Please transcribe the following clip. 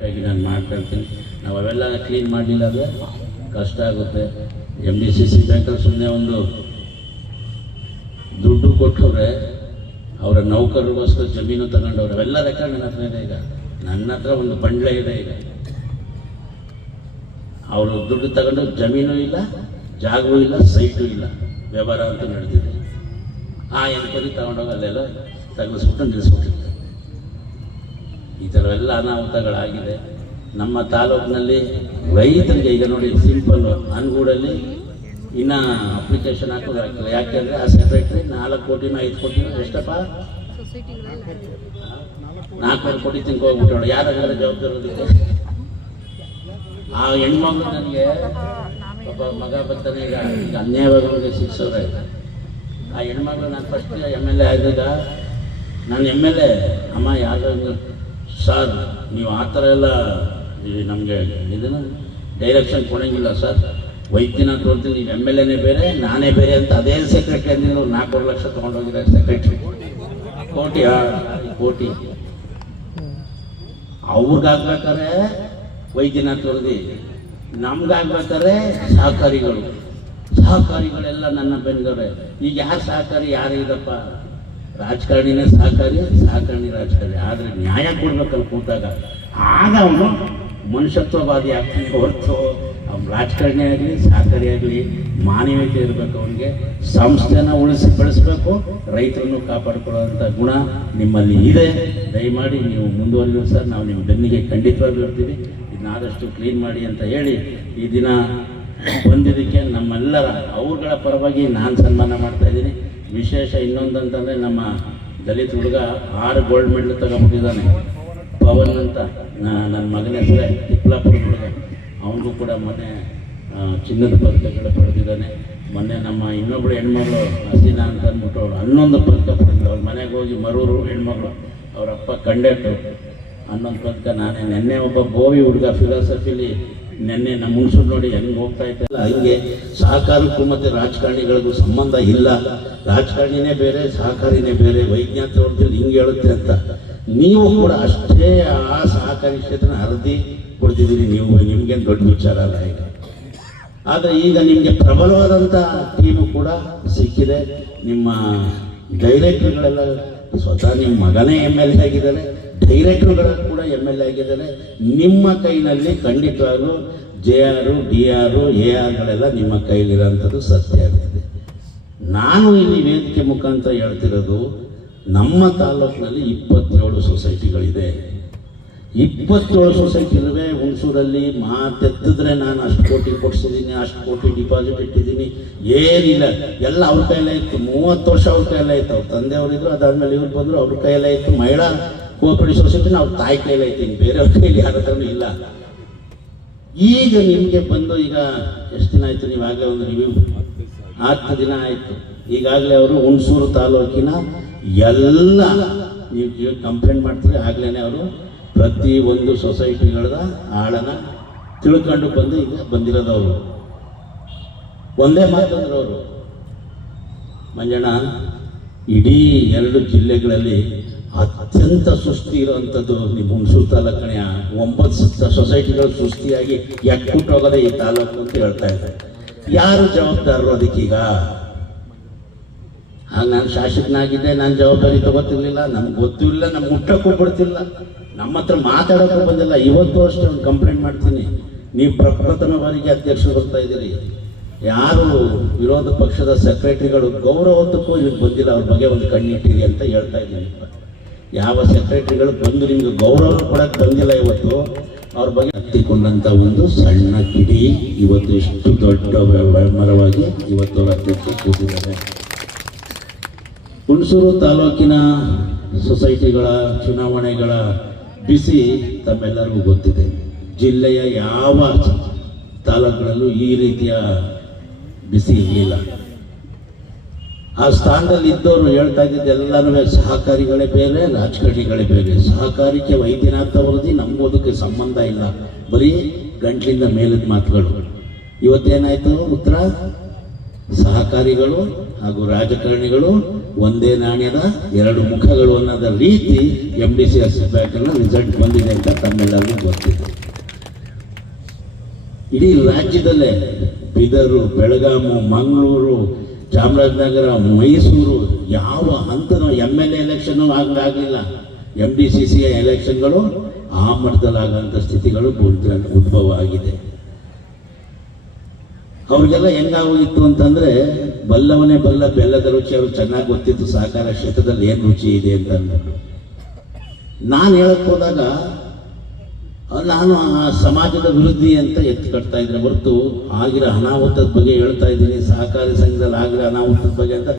ನಾನು ಮಾಡ್ಕೊಳ್ತೀನಿ. ನಾವು ಅವೆಲ್ಲ ಕ್ಲೀನ್ ಮಾಡಲಿಲ್ಲ ಅಂದರೆ ಕಷ್ಟ ಆಗುತ್ತೆ. MDCC ಬ್ಯಾಂಕಲ್ಲಿ ಸುಮ್ಮನೆ ಒಂದು ದುಡ್ಡು ಕೊಟ್ಟವ್ರೆ, ಅವರ ನೌಕರರಿಗೋಸ್ಕರ ಜಮೀನು ತಗೊಂಡವ್ರೆ. ಅವೆಲ್ಲ ರೆಕಾರ್ಡ್ ನನ್ನ ಹತ್ರ ಇದೆ. ಈಗ ನನ್ನ ಹತ್ರ ಒಂದು ಬಂಡ್ಲೆ ಇದೆ. ಈಗ ಅವರು ದುಡ್ಡು ತಗೊಂಡು ಜಮೀನು ಇಲ್ಲ, ಜಾಗವೂ ಇಲ್ಲ, ಸೈಟು ಇಲ್ಲ, ವ್ಯವಹಾರ ಅಂತ ನಡೆದಿದೆ. ಆ ಎನ್ಕ್ವೈರಿ ತಗೊಂಡೋಗಿ ಅಲ್ಲೆಲ್ಲ ತೆಗೆಸ್ಬಿಟ್ಟು ನಿಲ್ಲಿಸ್ಬಿಟ್ಟಿರ್ತಾರೆ. ಈ ಥರ ಎಲ್ಲ ಅನಾಹುತಗಳಾಗಿದೆ ನಮ್ಮ ತಾಲೂಕಿನಲ್ಲಿ. ರೈತರಿಗೆ ಈಗ ನೋಡಿ, ಸಿಂಪಲ್ಲು ಅನ್ಗೂಡಲ್ಲಿ ಇನ್ನೂ ಅಪ್ಲಿಕೇಶನ್ ಹಾಕೋದಾಗ್ತದೆ. ಯಾಕೆಂದರೆ ಆ ಸೆಕ್ರೆಟ್ರಿ 4 ಕೋಟಿನೋ 5 ಕೋಟಿನೋ ಎಷ್ಟಪ್ಪ 400 ಕೋಟಿ ತಿನ್ಕೋಗ್ಬಿಟ್ಟವಳು. ಯಾರಾಗಾರ ಜವಾಬ್ದಾರಿ ಅದಕ್ಕೆ? ಆ ಹೆಣ್ಮಗಳು ನನಗೆ ಒಬ್ಬ ಮಗ ಬರ್ತಾನೆ. ಈಗ ಅನ್ಯಾಯವಾಗಿ ಅವನಿಗೆ 6 ಸಾವಿರ ಆಯಿತು. ಆ ಹೆಣ್ಮಗಳು ನಾನು ಫಸ್ಟ್ MLA ಆದಾಗ ನಾನು MLA ಅಮ್ಮ ಯಾವ್ದು ಸರ್ ನೀವು ಆ ಥರ ಎಲ್ಲ ನಮಗೆ ಇದನ್ನು ಡೈರೆಕ್ಷನ್ ಕೊಡೋಂಗಿಲ್ಲ ಸರ್, ವೈದ್ಯನಾಥ್ ತೋರ್ತೀನಿ, ನೀವು MLAನೇ ಬೇರೆ ನಾನೇ ಬೇರೆ ಅಂತ ಅದೇ ಸೆಕ್ರೆಟ್ರಿ ಅಂದಿದ್ರು. 4 ಲಕ್ಷ ತೊಗೊಂಡೋಗಿದ್ದಾರೆ ಸೆಕ್ರೆಟ್ರಿ. ಕೋಟಿ ಅವ್ರಿಗಾಗ್ಬೇಕಾದ್ರೆ ವೈದ್ಯನಾಥ್ ವರದಿ, ನಮ್ಗಾಗ್ಬೇಕಾದ್ರೆ ಸಹಕಾರಿಗಳೆಲ್ಲ ನನ್ನ ಬೆಂದವ್ರೆ. ಈಗ ಯಾರು ಸಹಕಾರಿ ಯಾರು ಇದಪ್ಪ? ರಾಜಕಾರಣಿನೇ ಸಹಕಾರಿ ರಾಜಕಾರಣಿ. ಆದರೆ ನ್ಯಾಯ ಕೊಡ್ಬೇಕಲ್ಲಿ ಕೂತಾಗ ಆಗ ಅವನು ಮನುಷ್ಯತ್ವವಾದಿ ಆಗ್ತಾನೆ ಹೊರತು ಅವ್ನು ರಾಜಕಾರಣಿ ಆಗಲಿ ಸಹಕಾರಿ ಆಗಲಿ ಮಾನವೀಯತೆ ಇರಬೇಕು. ಅವನಿಗೆ ಸಂಸ್ಥೆನ ಉಳಿಸಿ ಬೆಳೆಸಬೇಕು, ರೈತರನ್ನು ಕಾಪಾಡಿಕೊಳ್ಳುವಂಥ ಗುಣ ನಿಮ್ಮಲ್ಲಿ ಇದೆ. ದಯಮಾಡಿ ನೀವು ಮುಂದುವರಿಯೋ ಸರ್, ನಾವು ನಿಮ್ಮ ಬೆನ್ನಿಗೆ ಖಂಡಿತವಾಗ್ಲೂ ಇರ್ತೀವಿ. ಇದನ್ನಾದಷ್ಟು ಕ್ಲೀನ್ ಮಾಡಿ ಅಂತ ಹೇಳಿ ಈ ದಿನ ಬಂದಿದ್ದಕ್ಕೆ ನಮ್ಮೆಲ್ಲರ ಅವ್ರಗಳ ಪರವಾಗಿ ನಾನು ಸನ್ಮಾನ ಮಾಡ್ತಾಯಿದ್ದೀನಿ. ವಿಶೇಷ ಇನ್ನೊಂದಂತಂದರೆ ನಮ್ಮ ದಲಿತ ಹುಡುಗ 6 ಗೋಲ್ಡ್ ಮೆಡಲ್ ತಗೊಂಡ್ಬಿಟ್ಟಿದ್ದಾನೆ, ಪವನ್ ಅಂತ. ನನ್ನ ಮಗನ ಹೆಸರೇ ತಿಪ್ಲಾಪುರ ಹುಡುಗ. ಅವನಿಗೂ ಕೂಡ ಮೊನ್ನೆ ಚಿನ್ನದ ಪದಕಗಳು ಪಡೆದಿದ್ದಾನೆ. ಮೊನ್ನೆ ನಮ್ಮ ಇನ್ನೊಬ್ಬಳು ಹೆಣ್ಮಗಳು ಹಸೀನಾ ಅಂತ ಅಂದ್ಬಿಟ್ಟು ಅವಳು 11 ಪದಕ ಪಡೆದಿಲ್ಲ. ಅವ್ರ ಮನೆಗೆ ಹೋಗಿ ಮರೂರು ಹೆಣ್ಮಗಳು, ಅವರಪ್ಪ ಕಂಡಕ್ಟರ್, 11 ಪದಕ. ನಾನೇ ನೆನ್ನೆ ಒಬ್ಬ ಗೋವಿ ಹುಡುಗ ಫಿಲಾಸಫಿಲಿ ನೆನ್ನೆ ನಮ್ಮ ಹುಣಸೂರು ನೋಡಿ ಹೆಂಗೆ ಹೋಗ್ತಾ ಇದ್ದಲ್ಲ, ಹಂಗೆ ಸಹಕಾರಕ್ಕೂ ಮತ್ತು ರಾಜಕಾರಣಿಗಳಿಗೂ ಸಂಬಂಧ ಇಲ್ಲ. ರಾಜಕಾರಣಿನೇ ಬೇರೆ, ಸಹಕಾರಿನೇ ಬೇರೆ. ವೈಜ್ಞಾನಿಕ ಹೊರದಲ್ಲಿ ಹಿಂಗೆ ಹೇಳುತ್ತೆ ಅಂತ ನೀವು ಕೂಡ ಅಷ್ಟೇ ಆ ಸಹಕಾರಿ ಕ್ಷೇತ್ರನ ಹರಿದಿ ಕೊಡ್ತಿದ್ದೀರಿ. ನಿಮ್ಗೇನು ದೊಡ್ಡ ವಿಚಾರ ಅಲ್ಲ ಈಗ. ಆದರೆ ಈಗ ನಿಮಗೆ ಪ್ರಬಲವಾದಂಥ ಟೀಮು ಕೂಡ ಸಿಕ್ಕಿದೆ. ನಿಮ್ಮ ಡೈರೆಕ್ಟರ್ಗಳೆಲ್ಲ ಸ್ವತಃ ನಿಮ್ಮ ಮಗನೇ MLA ಆಗಿದ್ದಾರೆ, ಡೈರೆಕ್ಟರ್ಗಳು ಕೂಡ MLA ಆಗಿದ್ದಾರೆ. ನಿಮ್ಮ ಕೈನಲ್ಲಿ ಖಂಡಿತವಾಗ್ಲೂ JR, DR, ARಗಳೆಲ್ಲ ನಿಮ್ಮ ಕೈಲಿರೋಂಥದ್ದು ಸತ್ಯ ಆಗ್ತದೆ. ನಾನು ಇಲ್ಲಿ ವೇದಿಕೆ ಮುಖಾಂತರ ಹೇಳ್ತಿರೋದು, ನಮ್ಮ ತಾಲೂಕಿನಲ್ಲಿ 27 ಸೊಸೈಟಿಗಳಿದೆ. 27 ಸೊಸೈಟಿಗಳಿವೆ. ಹುಣಸೂರಲ್ಲಿ ಮಾತೆತ್ತಿದ್ರೆ ನಾನು ಅಷ್ಟು ಕೋಟಿ ಕೊಡಿಸಿದ್ದೀನಿ, ಅಷ್ಟು ಕೋಟಿ ಡಿಪಾಸಿಟ್ ಇಟ್ಟಿದ್ದೀನಿ, ಏನಿಲ್ಲ. ಎಲ್ಲ ಅವ್ರ ಕೈಯಲ್ಲೇ ಇತ್ತು. 30 ವರ್ಷ ಅವ್ರ ಕೈಯಲ್ಲೇ ಇತ್ತು. ಅವ್ರ ತಂದೆಯವರಿದ್ರು, ಅದಾದ್ಮೇಲೆ ಇವ್ರು ಬಂದರು, ಅವ್ರ ಕೈಯಲ್ಲೇ ಇತ್ತು. ಮಹಿಳಾ ಕೋಆಪರೇಟಿವ್ ಸೊಸೈಟಿನ ಅವ್ರ ತಾಯಿ ಕೈಲೇ ಐತಿ, ಬೇರೆಯವ್ರ ಕೈಲಿ ಯಾರ ಹತ್ರನೂ ಇಲ್ಲ. ಈಗ ನಿಮಗೆ ಬಂದು ಈಗ ಎಷ್ಟು ದಿನ ಆಯಿತು? ನೀವಾಗಲೇ ಒಂದು ರಿವ್ಯೂ 10 ದಿನ ಆಯಿತು. ಈಗಾಗಲೇ ಅವರು ಹುಣಸೂರು ತಾಲೂಕಿನ ಎಲ್ಲ ನೀವು ಕಂಪ್ಲೇಂಟ್ ಮಾಡ್ತೀರಿ, ಆಗಲೇ ಅವರು ಪ್ರತಿ ಒಂದು ಸೊಸೈಟಿಗಳ ಆಳನ ತಿಳ್ಕೊಂಡು ಬಂದು ಈಗ ಬಂದಿರೋದವರು. ಒಂದೇ ಮಾತಂದ್ರೆ ಅವರು, ಮಂಜಣ್ಣ ಇಡೀ 2 ಜಿಲ್ಲೆಗಳಲ್ಲಿ ಅತ್ಯಂತ ಸುಸ್ತಿ ಇರುವಂಥದ್ದು ನಿಮ್ಮ ಹುಣಸೂರು ತಾಲೂಕಣೆಯ 9 ಸೊಸೈಟಿಗಳು ಸುಸ್ತಿಯಾಗಿ ಹೋಗೋದೇ ಈ ತಾಲೂಕು ಅಂತ ಹೇಳ್ತಾ ಇದ್ದಾರೆ. ಯಾರು ಜವಾಬ್ದಾರರು ಅದಕ್ಕೀಗ? ಆಗ ನಾನು ಶಾಸಕನಾಗಿದ್ದೆ, ನಾನು ಜವಾಬ್ದಾರಿ ತಗೋತಿರ್ಲಿಲ್ಲ, ನಮ್ಗೆ ಗೊತ್ತೂ ಇಲ್ಲ, ನಮ್ಗೆ ಮುಟ್ಟಕ್ಕೂ ಬಿಡ್ತಿಲ್ಲ, ನಮ್ಮ ಹತ್ರ ಮಾತಾಡೋಕ್ಕೂ ಬಂದಿಲ್ಲ. ಇವತ್ತು ಅಷ್ಟೇ ಒಂದು ಕಂಪ್ಲೇಂಟ್ ಮಾಡ್ತೀನಿ. ನೀವು ಪ್ರಪ್ರಥಮ ಬಾರಿಗೆ ಅಧ್ಯಕ್ಷರು ಬರ್ತಾ ಇದ್ದೀರಿ. ಯಾರು ವಿರೋಧ ಪಕ್ಷದ ಸೆಕ್ರೆಟರಿಗಳು ಗೌರವಕ್ಕೂ ಇಲ್ಲಿ ಬಂದಿಲ್ಲ, ಅವ್ರ ಬಗ್ಗೆ ಒಂದು ಕಣ್ಣಿಟ್ಟಿರಿ ಅಂತ ಹೇಳ್ತಾ ಇದ್ದೀನಿ. ಯಾವ ಸೆಕ್ರೆಟರಿಗಳು ಬಂದು ನಿಮ್ಗೆ ಗೌರವ ಕೊಡಕ್ಕೆ ಬಂದಿಲ್ಲ ಇವತ್ತು, ಅವ್ರ ಬಗ್ಗೆ ಹತ್ತಿಕೊಂಡಂಥ ಒಂದು ಸಣ್ಣ ಕಿಡಿ ಇವತ್ತು ಇಷ್ಟು ದೊಡ್ಡ ಮರವಾಗಿ ಇವತ್ತು ಅವ್ರ ಅಧ್ಯಕ್ಷರು ಕೂತಿದ್ದಾರೆ. ಹುಣಸೂರು ತಾಲೂಕಿನ ಸೊಸೈಟಿಗಳ ಚುನಾವಣೆಗಳ ಬಿಸಿ ತಮ್ಮೆಲ್ಲರಿಗೂ ಗೊತ್ತಿದೆ. ಜಿಲ್ಲೆಯ ಯಾವ ತಾಲೂಕುಗಳಲ್ಲೂ ಈ ರೀತಿಯ ಬಿಸಿ ಇರಲಿಲ್ಲ. ಆ ಸ್ಥಾನದಲ್ಲಿ ಇದ್ದವರು ಹೇಳ್ತಾ ಇದ್ದಿದ್ದೆಲ್ಲನೂ ಸಹಕಾರಿಗಳೇ ಬೇರೆ, ರಾಜಕಾರಣಿಗಳೇ ಬೇರೆ. ಸಹಕಾರಿಕೆ ವೈದ್ಯನಾಥ ವರದಿ ನಮ್ಗೋದಕ್ಕೆ ಸಂಬಂಧ ಇಲ್ಲ, ಬರೀ ಗಂಟ್ಲಿಂದ ಮೇಲಿದ ಮಾತುಗಳು. ಇವತ್ತೇನಾಯಿತು ಉತ್ತರ? ಸಹಕಾರಿಗಳು ಹಾಗೂ ರಾಜಕಾರಣಿಗಳು ಒಂದೇ ನಾಣ್ಯದ ಎರಡು ಮುಖಗಳು ಅನ್ನೋದ ರೀತಿ MDCS ಬ್ಯಾಂಕ್ನ ರಿಸಲ್ಟ್ ಬಂದಿದೆ ಅಂತ ತಮ್ಮೆಲ್ಲರಿಗೂ ಗೊತ್ತಿದೆ. ಇಡೀ ರಾಜ್ಯದಲ್ಲೇ ಬೀದರು, ಬೆಳಗಾಮು, ಮಂಗಳೂರು, ಚಾಮರಾಜನಗರ, ಮೈಸೂರು ಯಾವ ಹಂತನೂ MLA ಎಲೆಕ್ಷನ್ ಆಗಲಿಲ್ಲ. MDCC ಎಲೆಕ್ಷನ್ಗಳು ಆ ಮಟ್ಟದಲ್ಲಾಗಂಥ ಸ್ಥಿತಿಗಳು ಉದ್ಭವ ಆಗಿದೆ. ಅವ್ರಿಗೆಲ್ಲ ಹೆಂಗಾಗೋಗಿತ್ತು ಅಂತಂದ್ರೆ ಬಲ್ಲವನೇ ಬಲ್ಲ ಬೆಲ್ಲದ ರುಚಿ ಅವ್ರಿಗೆ ಚೆನ್ನಾಗಿ ಗೊತ್ತಿತ್ತು ಸಹಕಾರ ಕ್ಷೇತ್ರದಲ್ಲಿ ಏನು ರುಚಿ ಇದೆ ಅಂತ ಅಂದ್ಬಿಟ್ಟು. ನಾನು ಹೇಳಕ್ ಹೋದಾಗ ನಾನು ಆ ಸಮಾಜದ ವಿರುದ್ಧಿ ಅಂತ ಎತ್ತು ಕಟ್ತಾ ಇದ್ರೆ ಹೊರತು ಆಗಿರೋ ಅನಾಹುತದ ಬಗ್ಗೆ ಹೇಳ್ತಾ ಇದ್ದೀನಿ. ಸಹಕಾರಿ ಸಂಘದಲ್ಲಿ ಆಗಿರೋ ಅನಾಹುತದ ಬಗ್ಗೆ ಅಂತ